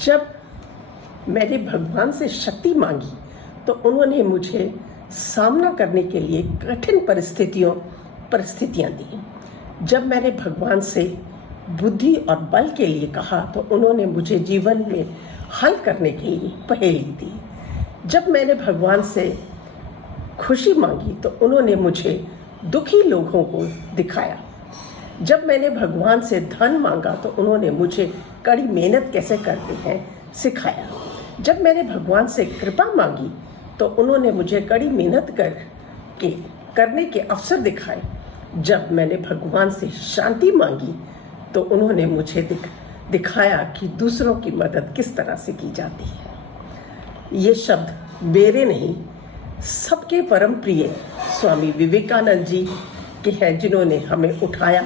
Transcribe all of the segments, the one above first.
जब मैंने भगवान से शक्ति मांगी तो उन्होंने मुझे सामना करने के लिए कठिन परिस्थितियाँ दी। जब मैंने भगवान से बुद्धि और बल के लिए कहा तो उन्होंने मुझे जीवन में हल करने के लिए पहेली दी। जब मैंने भगवान से खुशी मांगी तो उन्होंने मुझे दुखी लोगों को दिखाया। जब मैंने भगवान से धन मांगा तो उन्होंने मुझे कड़ी मेहनत कैसे करते हैं सिखाया। जब मैंने भगवान से कृपा मांगी तो उन्होंने मुझे कड़ी मेहनत करने के अवसर दिखाए। जब मैंने भगवान से शांति मांगी तो उन्होंने मुझे दिखाया कि दूसरों की मदद किस तरह से की जाती है। ये शब्द मेरे नहीं, सबके परम प्रिय स्वामी विवेकानंद जी के हैं, जिन्होंने हमें उठाया,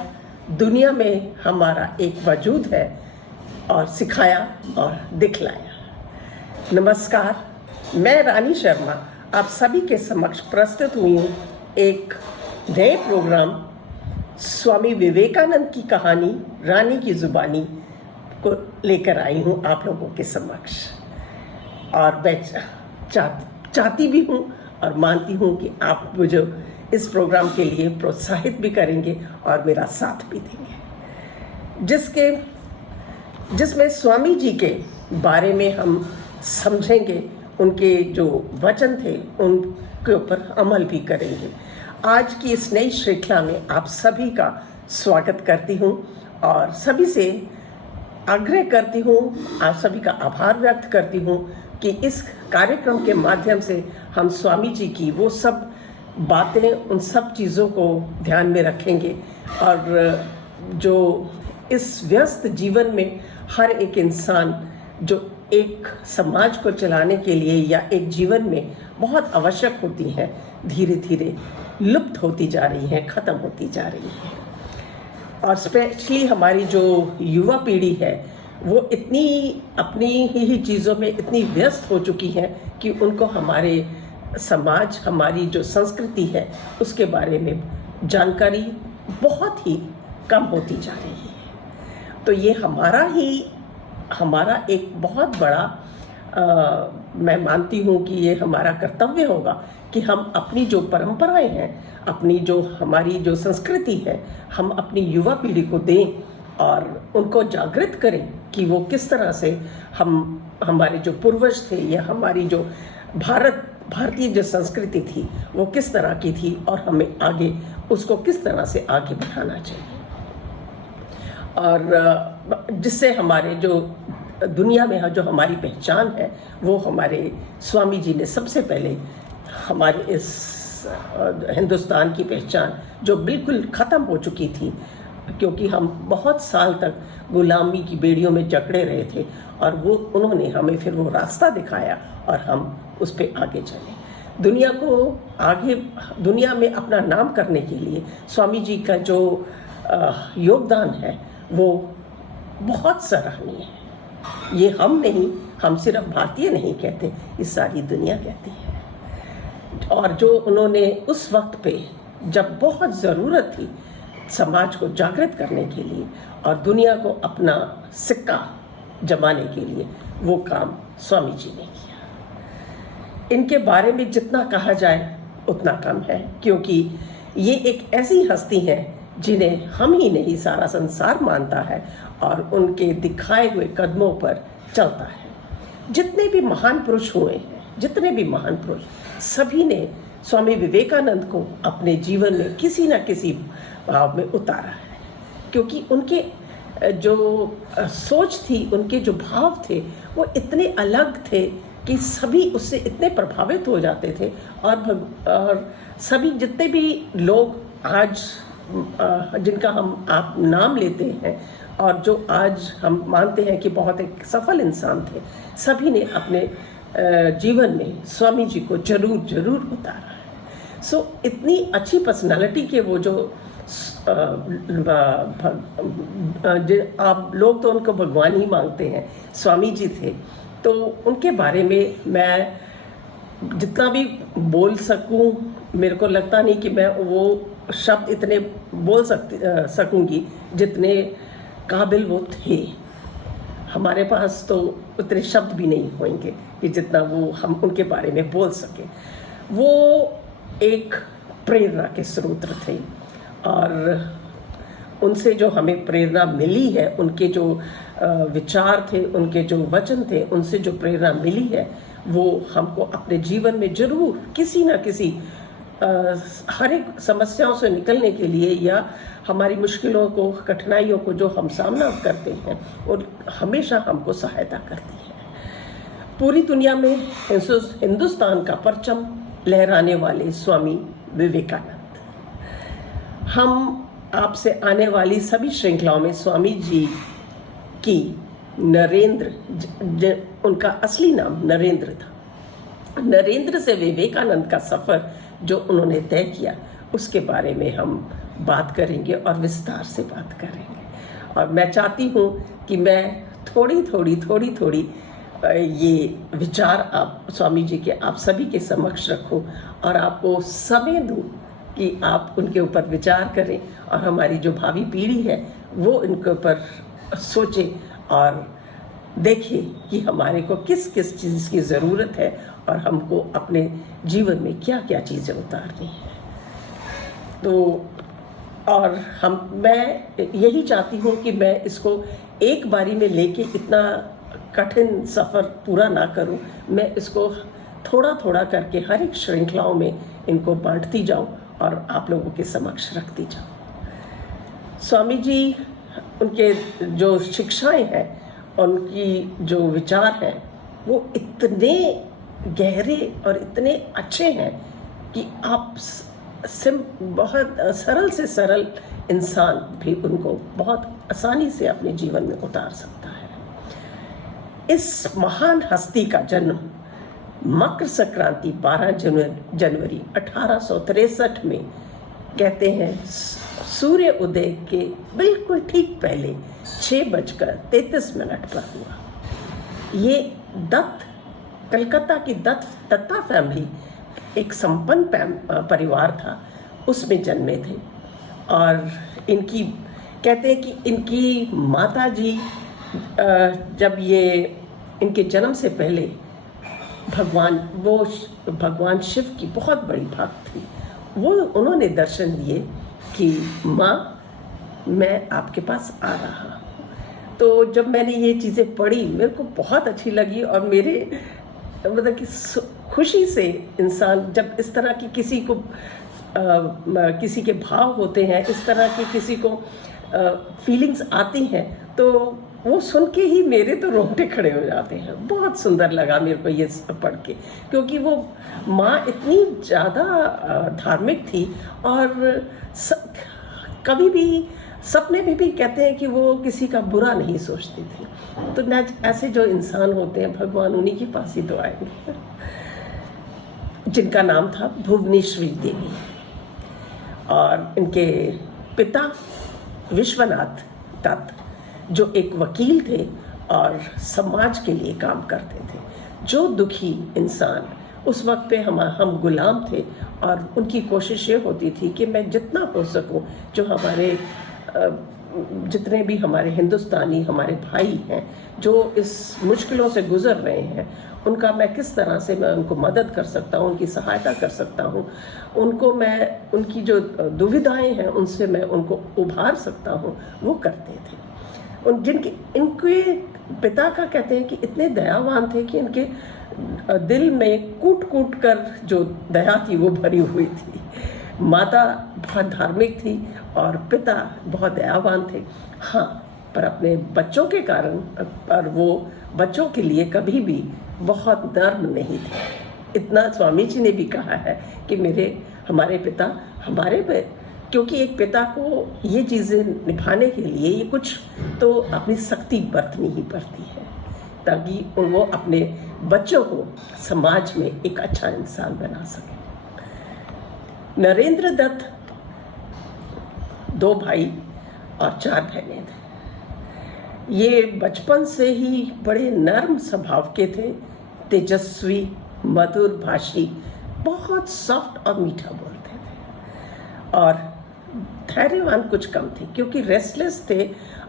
दुनिया में हमारा एक वजूद है और सिखाया और दिखलाया। नमस्कार, मैं रानी शर्मा आप सभी के समक्ष प्रस्तुत हुई हूँ एक नए प्रोग्राम स्वामी विवेकानंद की कहानी रानी की जुबानी को लेकर आई हूँ आप लोगों के समक्ष। और मैं चाहती भी हूँ और मानती हूँ कि आप मुझे इस प्रोग्राम के लिए प्रोत्साहित भी करेंगे और मेरा साथ भी देंगे, जिसमें स्वामी जी के बारे में हम समझेंगे, उनके जो वचन थे उनके ऊपर अमल भी करेंगे। आज की इस नई श्रृंखला में आप सभी का स्वागत करती हूँ और सभी से आग्रह करती हूँ, आप सभी का आभार व्यक्त करती हूँ कि इस कार्यक्रम के माध्यम से हम स्वामी जी की वो सब बातें, उन सब चीज़ों को ध्यान में रखेंगे और जो इस व्यस्त जीवन में हर एक इंसान जो एक समाज को चलाने के लिए या एक जीवन में बहुत आवश्यक होती हैं, धीरे धीरे लुप्त होती जा रही हैं, ख़त्म होती जा रही हैं। और स्पेशली हमारी जो युवा पीढ़ी है वो इतनी अपनी ही चीज़ों में इतनी व्यस्त हो चुकी है कि उनको हमारे समाज, हमारी जो संस्कृति है उसके बारे में जानकारी बहुत ही कम होती जा रही है। तो ये हमारा एक बहुत बड़ा मैं मानती हूँ कि ये हमारा कर्तव्य होगा कि हम अपनी जो परंपराएं हैं, अपनी जो हमारी जो संस्कृति है, हम अपनी युवा पीढ़ी को दें और उनको जागृत करें कि वो किस तरह से हमारे जो पूर्वज थे या हमारी जो भारतीय जो संस्कृति थी वो किस तरह की थी और हमें आगे उसको किस तरह से आगे बढ़ाना चाहिए। और जिससे हमारे जो दुनिया में जो हमारी पहचान है वो हमारे स्वामी जी ने सबसे पहले हमारे इस हिंदुस्तान की पहचान जो बिल्कुल ख़त्म हो चुकी थी, क्योंकि हम बहुत साल तक गुलामी की बेड़ियों में जकड़े रहे थे और वो उन्होंने हमें फिर वो रास्ता दिखाया और हम उस पर आगे चले। दुनिया में अपना नाम करने के लिए स्वामी जी का जो योगदान है वो बहुत सराहनीय है। ये हम सिर्फ भारतीय नहीं कहते, ये सारी दुनिया कहती है। और जो उन्होंने उस वक्त पे जब बहुत ज़रूरत थी समाज को जागृत करने के लिए और दुनिया को अपना सिक्का जमाने के लिए, वो काम स्वामी जी ने किया। इनके बारे में जितना कहा जाए उतना कम है, क्योंकि ये एक ऐसी हस्ती है जिन्हें हम ही नहीं सारा संसार मानता है और उनके दिखाए हुए कदमों पर चलता है। जितने भी महान पुरुष हुए हैं, सभी ने स्वामी विवेकानंद को अपने जीवन में किसी न किसी भाव में उतारा है, क्योंकि उनके जो सोच थी, उनके जो भाव थे वो इतने अलग थे कि सभी उससे इतने प्रभावित हो जाते थे। और सभी जितने भी लोग आज जिनका आप नाम लेते हैं और जो आज हम मानते हैं कि बहुत एक सफल इंसान थे, सभी ने अपने जीवन में स्वामी जी को जरूर उतारा है। सो इतनी अच्छी पर्सनालिटी के वो जो आप लोग तो उनको भगवान ही मांगते हैं, स्वामी जी थे। तो उनके बारे में मैं जितना भी बोल सकूं, मेरे को लगता नहीं कि मैं वो शब्द इतने बोल सकूंगी जितने काबिल वो थे। हमारे पास तो उतने शब्द भी नहीं होंगे कि जितना वो हम उनके बारे में बोल सके। वो एक प्रेरणा के स्रोत थे और उनसे जो हमें प्रेरणा मिली है, उनके जो विचार थे, उनके जो वचन थे, उनसे जो प्रेरणा मिली है, वो हमको अपने जीवन में जरूर किसी ना किसी हर एक समस्याओं से निकलने के लिए या हमारी मुश्किलों को, कठिनाइयों को जो हम सामना करते हैं, और हमेशा हमको सहायता करती है। पूरी दुनिया में हिंदुस्तान का परचम लहराने वाले स्वामी विवेकानंद। हम आपसे आने वाली सभी श्रृंखलाओं में स्वामी जी की नरेंद्र, उनका असली नाम नरेंद्र था, नरेंद्र से विवेकानंद का सफर जो उन्होंने तय किया, उसके बारे में हम बात करेंगे और विस्तार से बात करेंगे। और मैं चाहती हूँ कि मैं थोड़ी ये विचार आप स्वामी जी के आप सभी के समक्ष रखूं और आपको समय दूं कि आप उनके ऊपर विचार करें और हमारी जो भावी पीढ़ी है वो इनके ऊपर सोचे और देखे कि हमारे को किस किस चीज़ की ज़रूरत है और हमको अपने जीवन में क्या क्या चीज़ें उतारनी है। तो और मैं यही चाहती हूँ कि मैं इसको एक बारी में लेके इतना कठिन सफ़र पूरा ना करूँ, मैं इसको थोड़ा थोड़ा करके हर एक श्रृंखलाओं में इनको बांटती जाऊँ और आप लोगों के समक्ष रखती जाऊँ। स्वामी जी, उनके जो शिक्षाएं हैं, उनकी जो विचार हैं, वो इतने गहरे और इतने अच्छे हैं कि आप बहुत सरल से सरल इंसान भी उनको बहुत आसानी से अपने जीवन में उतार सकता है। इस महान हस्ती का जन्म मकर संक्रांति 12 जनवरी 1863 में, कहते हैं सूर्य उदय के बिल्कुल ठीक पहले 6:33 पर हुआ। ये दत्त, कलकत्ता की दत्ता फैमिली, एक संपन्न परिवार था, उसमें जन्मे थे। और इनकी, कहते हैं कि इनकी माता जी जब ये इनके जन्म से पहले भगवान शिव की बहुत बड़ी भक्त थी। वो उन्होंने दर्शन दिए कि माँ, मैं आपके पास आ रहा हूँ। तो जब मैंने ये चीज़ें पढ़ी, मेरे को बहुत अच्छी लगी और मेरे मतलब कि खुशी से इंसान जब इस तरह की किसी के भाव होते हैं, इस तरह की किसी को फीलिंग्स आती हैं, तो वो सुन के ही मेरे तो रोंगटे खड़े हो जाते हैं। बहुत सुंदर लगा मेरे को ये पढ़ के, क्योंकि वो माँ इतनी ज़्यादा धार्मिक थी और कभी भी सपने में भी कहते हैं कि वो किसी का बुरा नहीं सोचती थी। तो ऐसे जो इंसान होते हैं, भगवान उन्हीं के पास ही तो आएंगे। जिनका नाम था भुवनेश्वरी देवी, और इनके पिता विश्वनाथ दत्त जो एक वकील थे और समाज के लिए काम करते थे। जो दुखी इंसान, उस वक्त पे हम गुलाम थे और उनकी कोशिश ये होती थी कि मैं जितना हो सकूं, जो हमारे जितने भी हमारे हिंदुस्तानी हमारे भाई हैं जो इस मुश्किलों से गुजर रहे हैं, उनका मैं किस तरह से मैं उनको मदद कर सकता हूँ, उनकी सहायता कर सकता हूँ, उनको मैं उनकी जो दुविधाएं हैं उनसे मैं उनको उभार सकता हूँ, वो करते थे। इनके पिता का कहते हैं कि इतने दयावान थे कि इनके दिल में कूट कूट कर जो दया थी वो भरी हुई थी। माता बहुत धार्मिक थी और पिता बहुत दयावान थे। हाँ, पर अपने बच्चों के कारण, पर वो बच्चों के लिए कभी भी बहुत नर्म नहीं थे। इतना स्वामी जी ने भी कहा है कि हमारे पिता हमारे पे, क्योंकि एक पिता को ये चीज़ें निभाने के लिए ये कुछ तो अपनी सख्ती बरतनी ही पड़ती है, ताकि वो अपने बच्चों को समाज में एक अच्छा इंसान बना सके। नरेंद्र दत्त 2 भाई और 4 बहनें थे। ये बचपन से ही बड़े नर्म स्वभाव के थे, तेजस्वी, मधुर भाषी, बहुत सॉफ्ट और मीठा बोलते थे और धैर्यवान कुछ कम थे, क्योंकि रेस्टलेस थे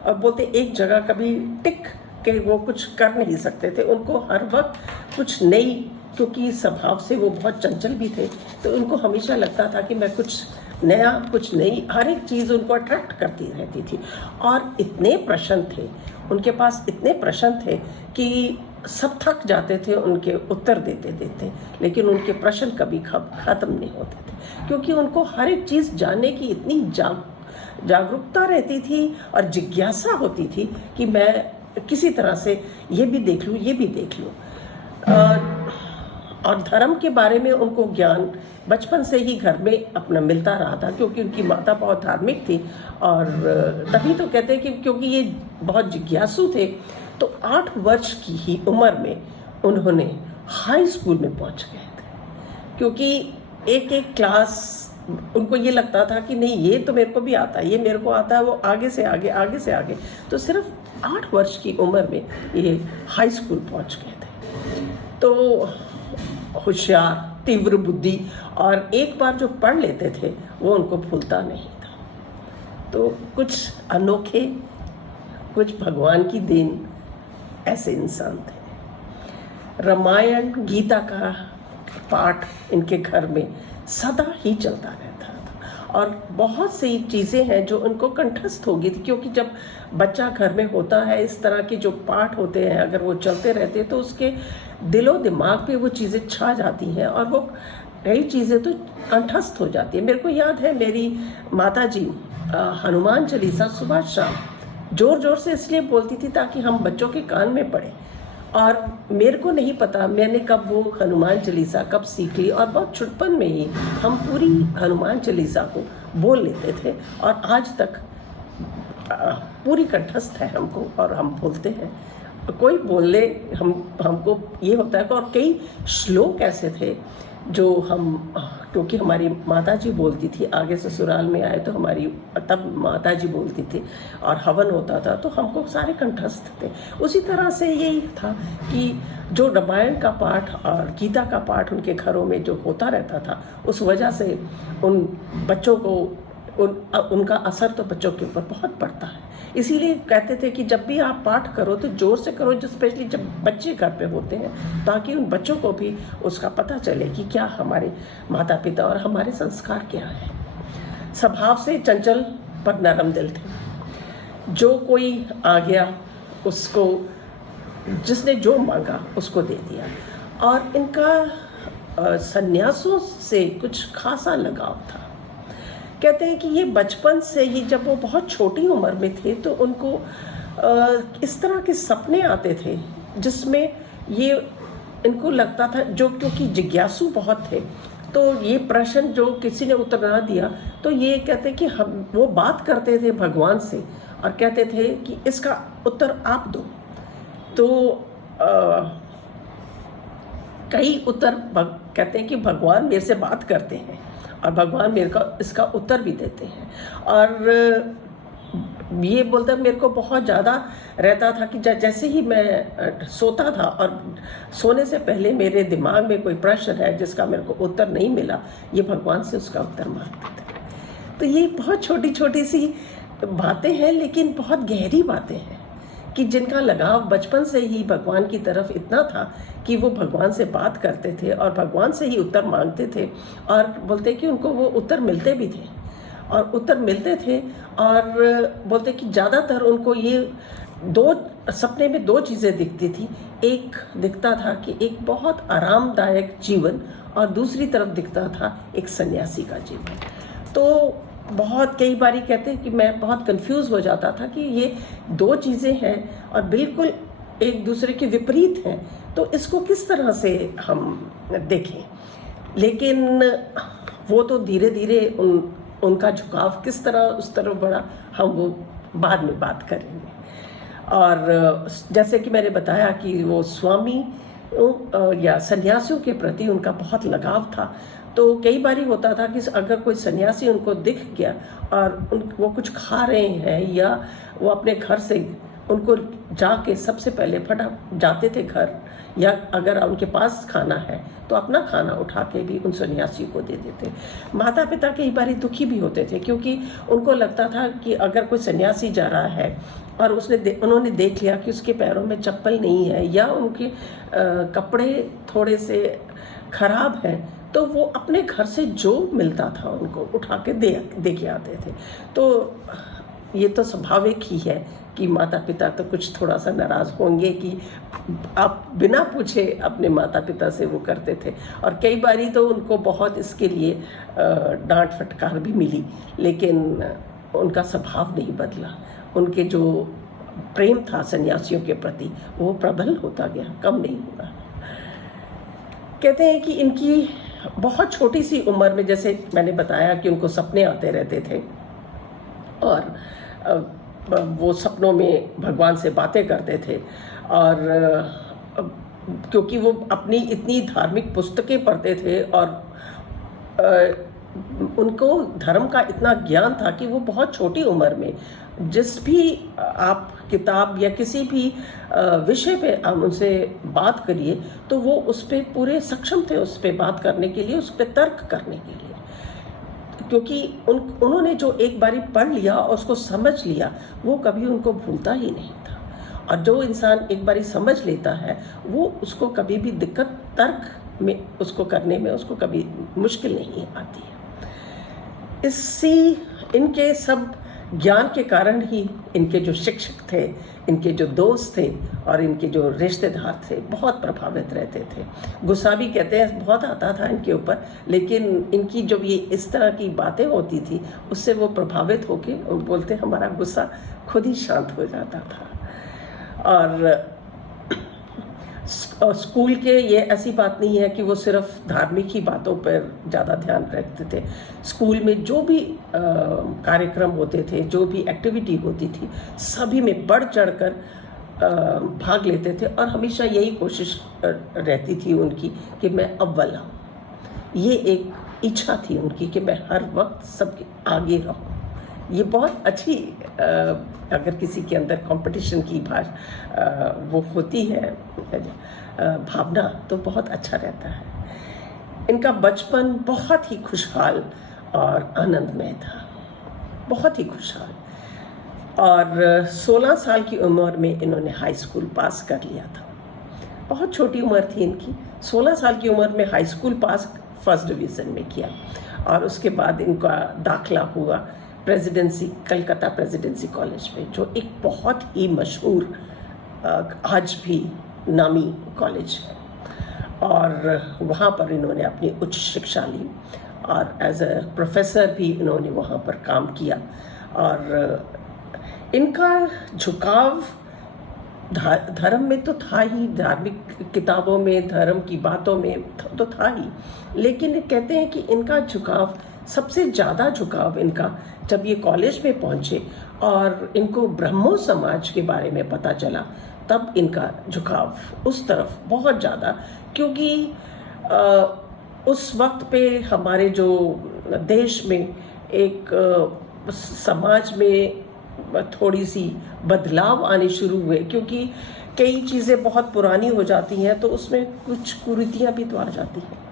और बोलते एक जगह कभी टिक कि वो कुछ कर नहीं सकते थे, उनको हर वक्त कुछ नई, क्योंकि स्वभाव से वो बहुत चंचल भी थे, तो उनको हमेशा लगता था कि मैं कुछ नया, कुछ नई, हर एक चीज़ उनको अट्रैक्ट करती रहती थी। और इतने प्रश्न थे उनके पास, इतने प्रश्न थे कि सब थक जाते थे उनके उत्तर देते देते, लेकिन उनके प्रश्न कभी ख़त्म नहीं होते थे, क्योंकि उनको हर एक चीज़ जानने की इतनी जागरूकता रहती थी और जिज्ञासा होती थी कि मैं किसी तरह से ये भी देख लूँ, ये भी देख लूँ। और धर्म के बारे में उनको ज्ञान बचपन से ही घर में अपना मिलता रहा था, क्योंकि उनकी माता बहुत धार्मिक थी। और तभी तो कहते हैं कि क्योंकि ये बहुत जिज्ञासु थे, तो 8 वर्ष की ही उम्र में उन्होंने हाई स्कूल में पहुंच गए थे, क्योंकि एक एक क्लास उनको ये लगता था कि नहीं, ये तो मेरे को भी आता है, ये मेरे को आता है, वो आगे से आगे, आगे से आगे। तो सिर्फ 8 वर्ष की उम्र में ये हाई स्कूल पहुंच गए थे। तो होशियार, तीव्र बुद्धि, और एक बार जो पढ़ लेते थे वो उनको भूलता नहीं था। तो कुछ अनोखे, कुछ भगवान की देन ऐसे इंसान थे। रामायण, गीता का पाठ इनके घर में सदा ही चलता रहता था, और बहुत सी चीज़ें हैं जो उनको कंठस्थ हो गई थी, क्योंकि जब बच्चा घर में होता है, इस तरह के जो पाठ होते हैं अगर वो चलते रहते हैं तो उसके दिलो दिमाग पे वो चीज़ें छा जाती हैं, और वो कई चीज़ें तो कंठस्थ हो जाती है। मेरे को याद है मेरी माता जी हनुमान चालीसा सुबह शाम ज़ोर ज़ोर से इसलिए बोलती थी ताकि हम बच्चों के कान में पड़े, और मेरे को नहीं पता मैंने कब वो हनुमान चालीसा कब सीख ली, और बहुत छुटपन में ही हम पूरी हनुमान चालीसा को बोल लेते थे, और आज तक पूरी कंठस्थ है हमको, और हम बोलते हैं। कोई बोल ले, हमको ये होता है। और कई श्लोक ऐसे थे जो हम, क्योंकि हमारी माता जी बोलती थी, आगे ससुराल में आए तो हमारी तब माता जी बोलती थी, और हवन होता था तो हमको सारे कंठस्थ थे। उसी तरह से यही था कि जो रामायण का पाठ और गीता का पाठ उनके घरों में जो होता रहता था, उस वजह से उन बच्चों को उनका असर तो बच्चों के ऊपर बहुत पड़ता है। इसीलिए कहते थे कि जब भी आप पाठ करो तो जोर से करो, जो स्पेशली जब बच्चे घर पे होते हैं, ताकि उन बच्चों को भी उसका पता चले कि क्या हमारे माता पिता और हमारे संस्कार क्या है। स्वभाव से चंचल पर नरम दिल थे। जो कोई आ गया उसको, जिसने जो मांगा उसको दे दिया। और इनका सन्यासों से कुछ खासा लगाव था। कहते हैं कि ये बचपन से ही, जब वो बहुत छोटी उम्र में थे तो उनको इस तरह के सपने आते थे जिसमें ये इनको लगता था, जो क्योंकि जिज्ञासु बहुत थे, तो ये प्रश्न जो किसी ने उत्तर ना दिया तो ये कहते कि हम, वो बात करते थे भगवान से और कहते थे कि इसका उत्तर आप दो। तो कई उत्तर कहते हैं कि भगवान मेरे से बात करते हैं और भगवान मेरे को इसका उत्तर भी देते हैं। और ये बोलता मेरे को बहुत ज़्यादा रहता था कि जैसे ही मैं सोता था और सोने से पहले मेरे दिमाग में कोई प्रश्न है जिसका मेरे को उत्तर नहीं मिला, ये भगवान से उसका उत्तर मांगते थे। तो ये बहुत छोटी छोटी सी बातें हैं, लेकिन बहुत गहरी बातें हैं कि जिनका लगाव बचपन से ही भगवान की तरफ इतना था कि वो भगवान से बात करते थे और भगवान से ही उत्तर मांगते थे, और बोलते कि उनको वो उत्तर मिलते भी थे और उत्तर मिलते थे। और बोलते कि ज़्यादातर उनको ये सपने में दो चीज़ें दिखती थी। एक दिखता था कि एक बहुत आरामदायक जीवन, और दूसरी तरफ दिखता था एक सन्यासी का जीवन। तो बहुत कई बारी कहते हैं कि मैं बहुत कंफ्यूज हो जाता था कि ये दो चीज़ें हैं और बिल्कुल एक दूसरे के विपरीत हैं, तो इसको किस तरह से हम देखें। लेकिन वो तो धीरे धीरे उनका झुकाव किस तरह उस तरफ बढ़ा, हम वो बाद में बात करेंगे। और जैसे कि मैंने बताया कि वो स्वामी या सन्यासियों के प्रति उनका बहुत लगाव था। तो कई बारी होता था कि अगर कोई सन्यासी उनको दिख गया और वो कुछ खा रहे हैं या वो अपने घर से उनको जाके सबसे पहले फटा जाते थे घर, या अगर उनके पास खाना है तो अपना खाना उठा के भी उन सन्यासियों को दे देते। माता पिता कई बार दुखी भी होते थे, क्योंकि उनको लगता था कि अगर कोई सन्यासी जा रहा है और उन्होंने देख लिया कि उसके पैरों में चप्पल नहीं है या उनके कपड़े थोड़े से खराब हैं, तो वो अपने घर से जो मिलता था उनको उठा के दे के आते थे। तो ये तो स्वाभाविक ही है कि माता पिता तो कुछ थोड़ा सा नाराज़ होंगे कि आप बिना पूछे अपने माता पिता से वो करते थे, और कई बारी तो उनको बहुत इसके लिए डांट फटकार भी मिली, लेकिन उनका स्वभाव नहीं बदला। उनके जो प्रेम था सन्यासियों के प्रति वो प्रबल होता गया, कम नहीं हुआ। कहते हैं कि इनकी बहुत छोटी सी उम्र में, जैसे मैंने बताया कि उनको सपने आते रहते थे और वो सपनों में भगवान से बातें करते थे, और क्योंकि वो अपनी इतनी धार्मिक पुस्तकें पढ़ते थे और उनको धर्म का इतना ज्ञान था कि वो बहुत छोटी उम्र में जिस भी आप किताब या किसी भी विषय पे आप उनसे बात करिए तो वो उस पर पूरे सक्षम थे, उस पर बात करने के लिए, उस पर तर्क करने के लिए, क्योंकि उन्होंने जो एक बारी पढ़ लिया और उसको समझ लिया वो कभी उनको भूलता ही नहीं था। और जो इंसान एक बारी समझ लेता है वो उसको कभी भी दिक्कत तर्क में उसको करने में उसको कभी मुश्किल नहीं आती है। इनके सब ज्ञान के कारण ही इनके जो शिक्षक थे, इनके जो दोस्त थे और इनके जो रिश्तेदार थे बहुत प्रभावित रहते थे। गुस्सा भी कहते हैं बहुत आता था इनके ऊपर, लेकिन इनकी जब ये इस तरह की बातें होती थी उससे वो प्रभावित होके बोलते हमारा गुस्सा खुद ही शांत हो जाता था। और स्कूल के ये ऐसी बात नहीं है कि वो सिर्फ धार्मिक ही बातों पर ज़्यादा ध्यान रखते थे। स्कूल में जो भी कार्यक्रम होते थे, जो भी एक्टिविटी होती थी, सभी में बढ़ चढ़कर भाग लेते थे और हमेशा यही कोशिश रहती थी उनकी कि मैं अव्वल आऊँ। ये एक इच्छा थी उनकी कि मैं हर वक्त सबके आगे रहूँ। ये बहुत अच्छी अगर किसी के अंदर कंपटीशन की वो होती है भावना तो बहुत अच्छा रहता है। इनका बचपन बहुत ही खुशहाल और आनंदमय था, बहुत ही खुशहाल। और 16 साल की उम्र में इन्होंने हाई स्कूल पास कर लिया था। बहुत छोटी उम्र थी इनकी, 16 साल की उम्र में हाई स्कूल पास फर्स्ट डिवीज़न में किया और उसके बाद इनका दाखिला हुआ कलकत्ता प्रेसिडेंसी कॉलेज में, जो एक बहुत ही मशहूर आज भी नामी कॉलेज है। और वहाँ पर इन्होंने अपनी उच्च शिक्षा ली और एज अ प्रोफेसर भी इन्होंने वहाँ पर काम किया। और इनका झुकाव धर्म में तो था ही, धार्मिक किताबों में, धर्म की बातों में तो था ही, लेकिन कहते हैं कि इनका झुकाव, सबसे ज़्यादा झुकाव इनका जब ये कॉलेज में पहुँचे और इनको ब्रह्मो समाज के बारे में पता चला, तब इनका झुकाव उस तरफ बहुत ज़्यादा, क्योंकि उस वक्त पे हमारे जो देश में एक समाज में थोड़ी सी बदलाव आने शुरू हुए, क्योंकि कई चीज़ें बहुत पुरानी हो जाती हैं तो उसमें कुछ कुरीतियाँ भी तो आ जाती हैं।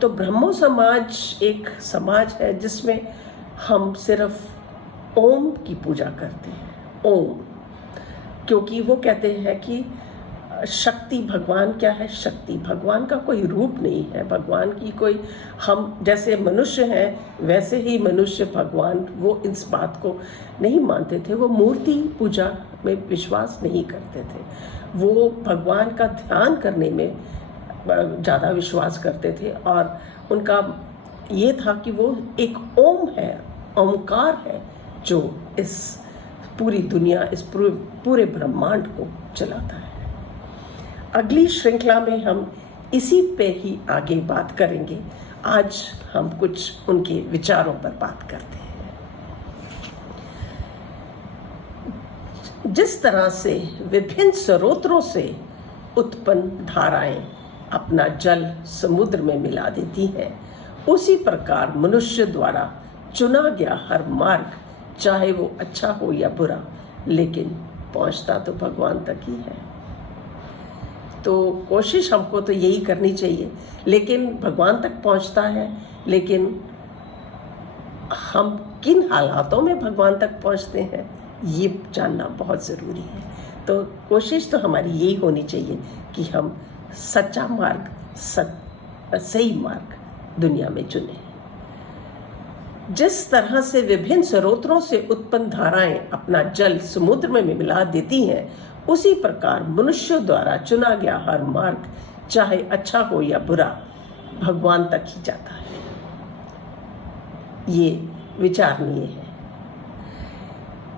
तो ब्रह्मो समाज एक समाज है जिसमें हम सिर्फ ओम की पूजा करते हैं, ओम, क्योंकि वो कहते हैं कि शक्ति, भगवान क्या है? शक्ति भगवान का कोई रूप नहीं है, भगवान की कोई, हम जैसे मनुष्य हैं वैसे ही मनुष्य भगवान, वो इस बात को नहीं मानते थे, वो मूर्ति पूजा में विश्वास नहीं करते थे, वो भगवान का ध्यान करने में ज़्यादा विश्वास करते थे। और उनका ये था कि वो एक ओम है, ओमकार है जो इस पूरी दुनिया, इस पूरे ब्रह्मांड को चलाता है। अगली श्रृंखला में हम इसी पे ही आगे बात करेंगे। आज हम कुछ उनके विचारों पर बात करते हैं। जिस तरह से विभिन्न स्रोतों से उत्पन्न धाराएं अपना जल समुद्र में मिला देती हैं, उसी प्रकार मनुष्य द्वारा चुना गया हर मार्ग, चाहे वो अच्छा हो या बुरा, लेकिन पहुंचता तो भगवान तक ही है। तो कोशिश हमको तो यही करनी चाहिए, लेकिन भगवान तक पहुंचता है, लेकिन हम किन हालातों में भगवान तक पहुंचते हैं ये जानना बहुत ज़रूरी है। तो कोशिश तो हमारी यही होनी चाहिए कि हम सच्चा मार्ग, सही मार्ग दुनिया में चुने। जिस तरह से विभिन्न स्रोतों से उत्पन्न धाराएं अपना जल समुद्र में मिला देती हैं, उसी प्रकार मनुष्यों द्वारा चुना गया हर मार्ग, चाहे अच्छा हो या बुरा, भगवान तक ही जाता है। ये विचारणीय है।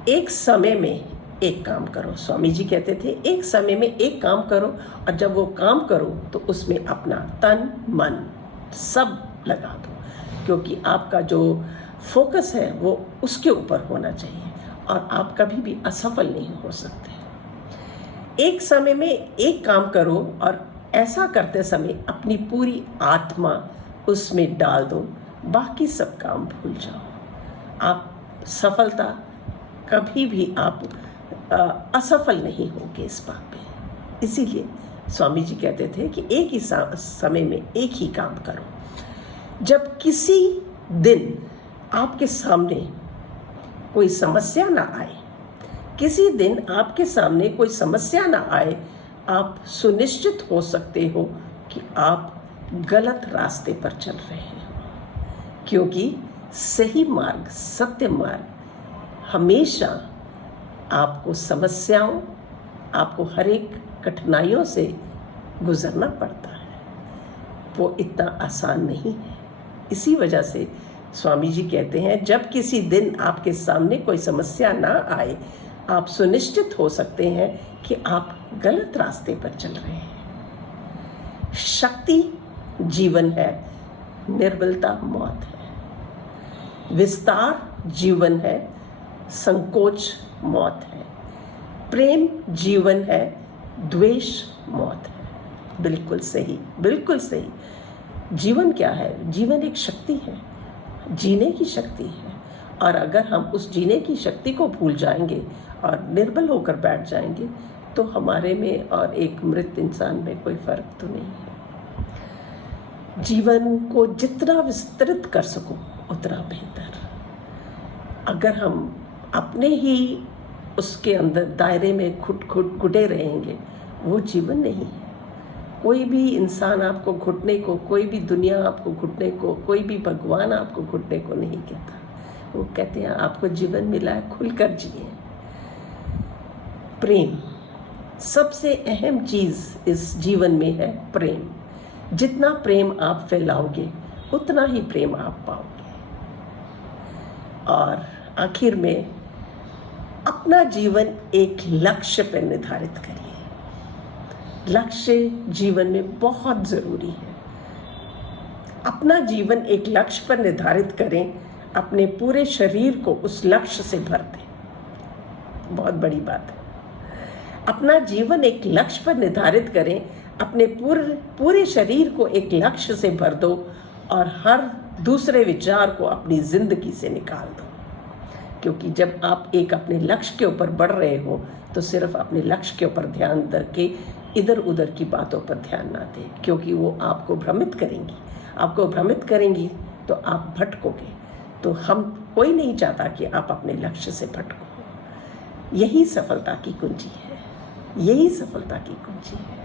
एक समय में एक काम करो। स्वामी जी कहते थे एक समय में एक काम करो, और जब वो काम करो तो उसमें अपना तन मन सब लगा दो, क्योंकि आपका जो फोकस है वो उसके ऊपर होना चाहिए, और आप कभी भी असफल नहीं हो सकते। एक समय में एक काम करो, और ऐसा करते समय अपनी पूरी आत्मा उसमें डाल दो, बाकी सब काम भूल जाओ। आप सफलता कभी भी आप असफल नहीं होंगे इस बात पे। इसीलिए स्वामी जी कहते थे कि एक ही समय में एक ही काम करो। जब किसी दिन आपके सामने कोई समस्या ना आए, किसी दिन आपके सामने कोई समस्या ना आए, आप सुनिश्चित हो सकते हो कि आप गलत रास्ते पर चल रहे हैं, क्योंकि सही मार्ग, सत्य मार्ग हमेशा आपको समस्याओं, आपको हर एक कठिनाइयों से गुजरना पड़ता है। वो इतना आसान नहीं है। इसी वजह से स्वामी जी कहते हैं जब किसी दिन आपके सामने कोई समस्या ना आए, आप सुनिश्चित हो सकते हैं कि आप गलत रास्ते पर चल रहे हैं। शक्ति जीवन है, निर्बलता मौत है। विस्तार जीवन है, संकोच मौत है। प्रेम जीवन है, द्वेष मौत है। बिल्कुल सही, बिल्कुल सही। जीवन क्या है? जीवन एक शक्ति है, जीने की शक्ति है। और अगर हम उस जीने की शक्ति को भूल जाएंगे और निर्बल होकर बैठ जाएंगे, तो हमारे में और एक मृत इंसान में कोई फर्क तो नहीं है। जीवन को जितना विस्तृत कर सको उतना बेहतर। अगर हम अपने ही उसके अंदर दायरे में घुटे रहेंगे, वो जीवन नहीं है। कोई भी इंसान आपको घुटने को, कोई भी दुनिया आपको घुटने को, कोई भी भगवान आपको घुटने को नहीं कहता। वो कहते हैं आपको जीवन मिला है, खुलकर जिए। प्रेम सबसे अहम चीज़ इस जीवन में है, प्रेम। जितना प्रेम आप फैलाओगे उतना ही प्रेम आप पाओगे। और आखिर में अपना जीवन एक लक्ष्य पर निर्धारित करिए। लक्ष्य जीवन में बहुत ज़रूरी है। अपना जीवन एक लक्ष्य पर निर्धारित करें, अपने पूरे शरीर को उस लक्ष्य से भर दें। बहुत बड़ी बात है। अपना जीवन एक लक्ष्य पर निर्धारित करें, अपने पूरे शरीर को एक लक्ष्य से भर दो, और हर दूसरे विचार को अपनी जिंदगी से निकाल दो। क्योंकि जब आप एक अपने लक्ष्य के ऊपर बढ़ रहे हो, तो सिर्फ अपने लक्ष्य के ऊपर ध्यान करके इधर उधर की बातों पर ध्यान ना दें, क्योंकि वो आपको भ्रमित करेंगी। आपको भ्रमित करेंगी तो आप भटकोगे। तो हम कोई नहीं चाहता कि आप अपने लक्ष्य से भटको। यही सफलता की कुंजी है, यही सफलता की कुंजी है।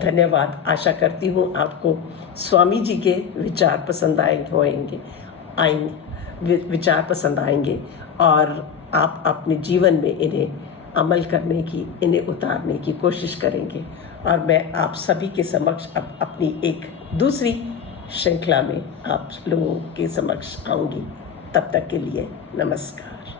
धन्यवाद। आशा करती हूँ आपको स्वामी जी के विचार पसंद विचार पसंद आएंगे, और आप अपने जीवन में इन्हें अमल करने की, इन्हें उतारने की कोशिश करेंगे। और मैं आप सभी के समक्ष अब अपनी एक दूसरी श्रृंखला में आप लोगों के समक्ष आऊँगी। तब तक के लिए नमस्कार।